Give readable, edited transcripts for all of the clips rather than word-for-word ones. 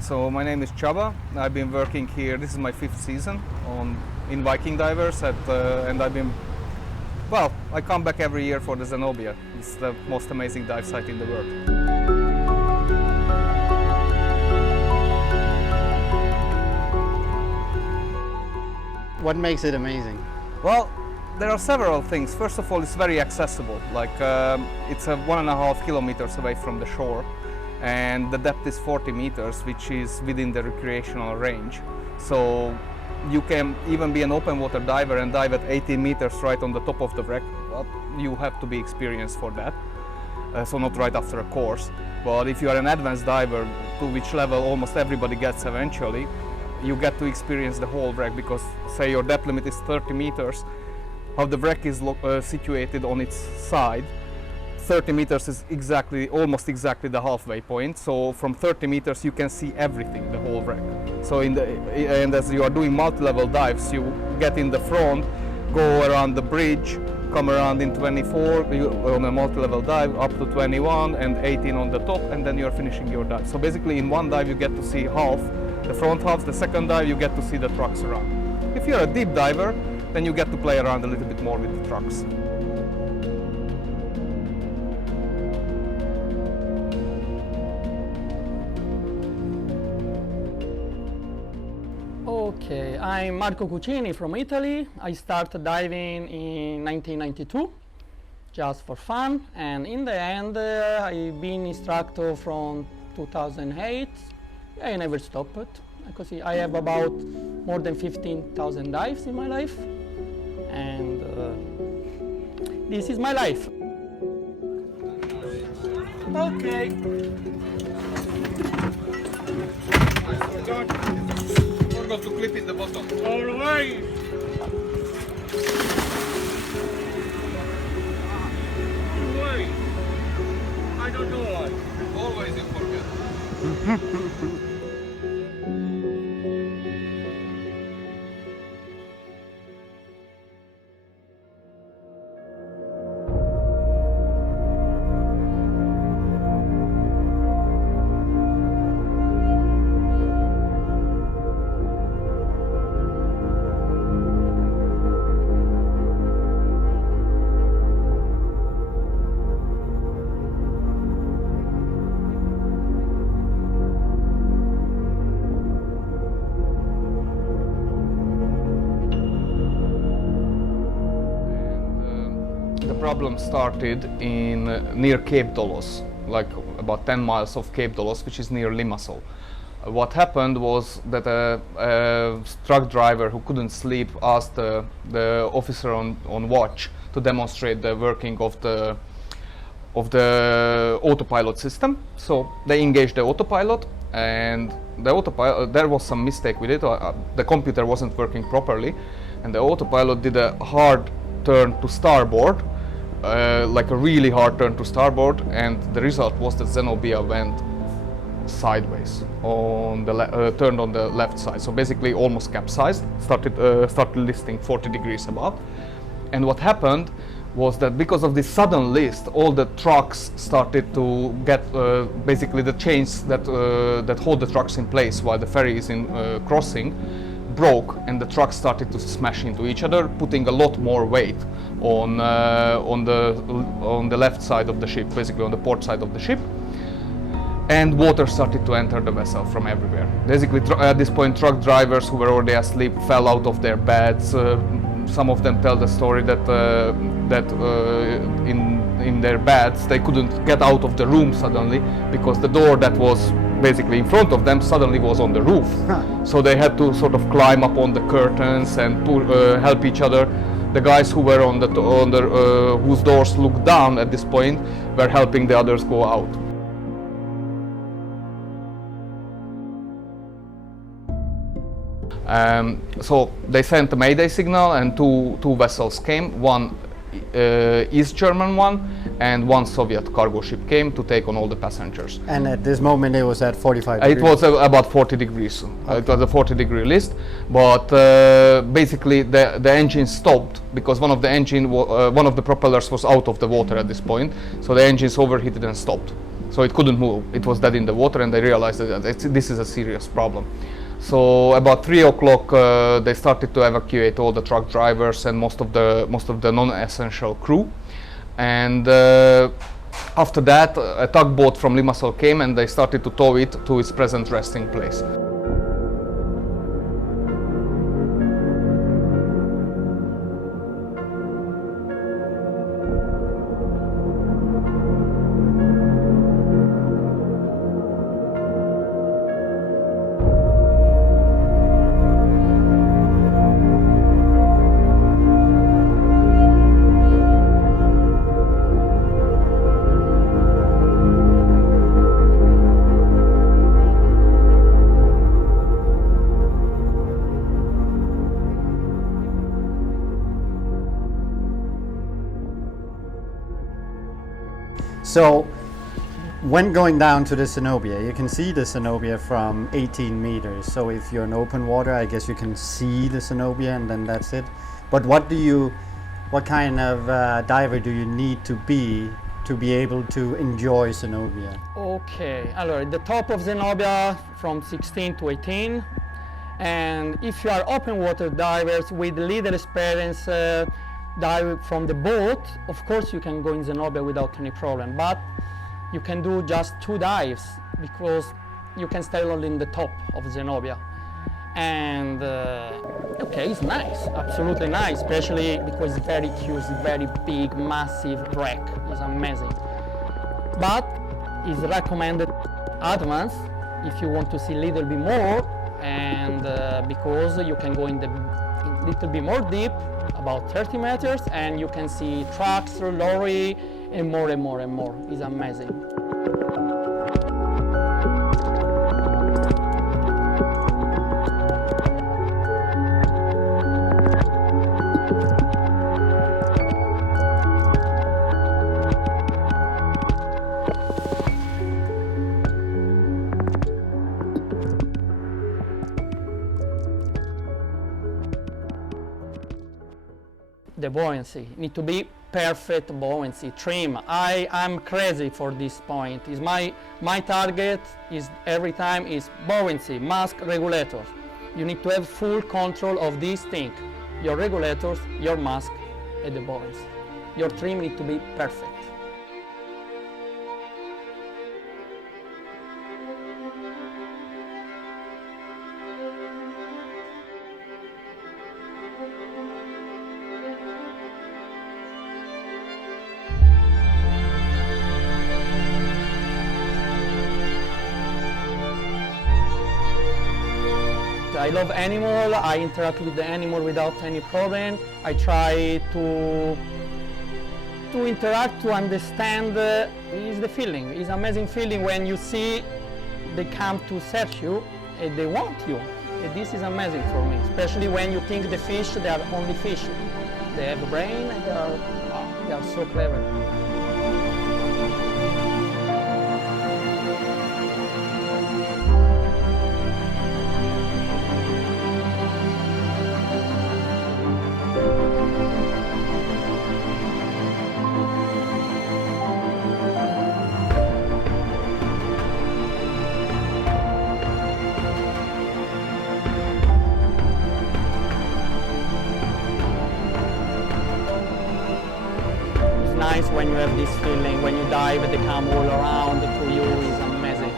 Okay, so my name is Csaba. I've been working here. This is my 5th season in Viking Divers, and I come back every year for the Zenobia. It's the most amazing dive site in the world. What makes it amazing? Well, there are several things. First of all, it's very accessible. It's 1.5 kilometers away from the shore, and the depth is 40 meters, which is within the recreational range. So you can even be an open water diver and dive at 18 meters right on the top of the wreck. Well, you have to be experienced for that, so not right after a course. But if you are an advanced diver, to which level almost everybody gets eventually, you get to experience the whole wreck, because say your depth limit is 30 meters, how the wreck is situated on its side. 30 meters is almost exactly the halfway point. So from 30 meters you can see everything, the whole wreck. So and as you are doing multi-level dives, you get in the front, go around the bridge, come around in 24 on a multi-level dive up to 21 and 18 on the top, and then you are finishing your dive. So basically in one dive you get to see half, the front half. The second dive you get to see the trucks around. If you're a deep diver, then you get to play around a little bit more with the trucks. Okay, I'm Marco Cucini from Italy. I started diving in 1992, just for fun, and in the end I've been instructor from 2008. I never stopped, because I have about more than 15,000 dives in my life, and this is my life. Okay. Forgot to clip in the bottom. All right. Why? I don't know why. Always you forget. The problem started in near Cape Dolos, like about 10 miles of Cape Dolos, which is near Limassol. What happened was that a truck driver who couldn't sleep asked the officer on watch to demonstrate the working of the autopilot system. So they engaged the autopilot, and the autopilot, there was some mistake with it. The computer wasn't working properly, and the autopilot did a hard turn to starboard, like a really hard turn to starboard, and the result was that Zenobia went sideways on the turned on the left side. So basically almost capsized, started listing 40 degrees above. And what happened was that because of this sudden list, all the trucks started to get basically the chains that hold the trucks in place while the ferry is in crossing broke, and the trucks started to smash into each other, putting a lot more weight on the left side of the ship, basically on the port side of the ship. And water started to enter the vessel from everywhere. Basically, at this point, truck drivers who were already asleep fell out of their beds. Some of them tell the story that in their beds they couldn't get out of the room suddenly, because the door that was basically in front of them suddenly was on the roof. So they had to sort of climb up on the curtains and help each other. The guys who were whose doors looked down at this point were helping the others go out. So they sent a mayday signal, and two vessels came. One East German one and one Soviet cargo ship came to take on all the passengers. And at this moment it was at 45 degrees? It was about 40 degrees. Okay. It was a 40-degree list, but basically the engine stopped because one of the propellers was out of the water at this point, so the engines overheated and stopped. So it couldn't move. It was dead in the water, and they realized that this is a serious problem. So about 3 o'clock, they started to evacuate all the truck drivers and most of the non-essential crew. And after that, a tugboat from Limassol came, and they started to tow it to its present resting place. So, when going down to the Zenobia, you can see the Zenobia from 18 meters. So if you're in open water, I guess you can see the Zenobia and then that's it. But what kind of diver do you need to be able to enjoy Zenobia? Okay, allora, at the top of Zenobia from 16 to 18. And if you are open water divers with little experience, dive from the boat, of course you can go in Zenobia without any problem, but you can do just 2 dives because you can stay only in the top of Zenobia. And okay, it's nice, absolutely nice, especially because it's very huge, very big, massive wreck. It's amazing. But it's recommended advance if you want to see a little bit more, and because you can go in a little bit more deep, about 30 meters, and you can see trucks, lorry, and more and more and more. It's amazing. The buoyancy need to be perfect buoyancy trim. I'm crazy for this point. Is my target is every time is buoyancy, mask, regulators. You need to have full control of these things: your regulators, your mask, and the buoyancy. Your trim need to be perfect. I love animal, I interact with the animal without any problem. I try to interact, to understand, is the feeling. It's amazing feeling when you see they come to search you and they want you. And this is amazing for me, especially when you think the fish, they are only fish. They have a brain and they are so clever. Nice when you have this feeling, when you dive, they come all around to you, is amazing.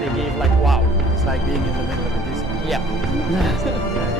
They give like wow. It's like being in the middle of a Disney. Yeah.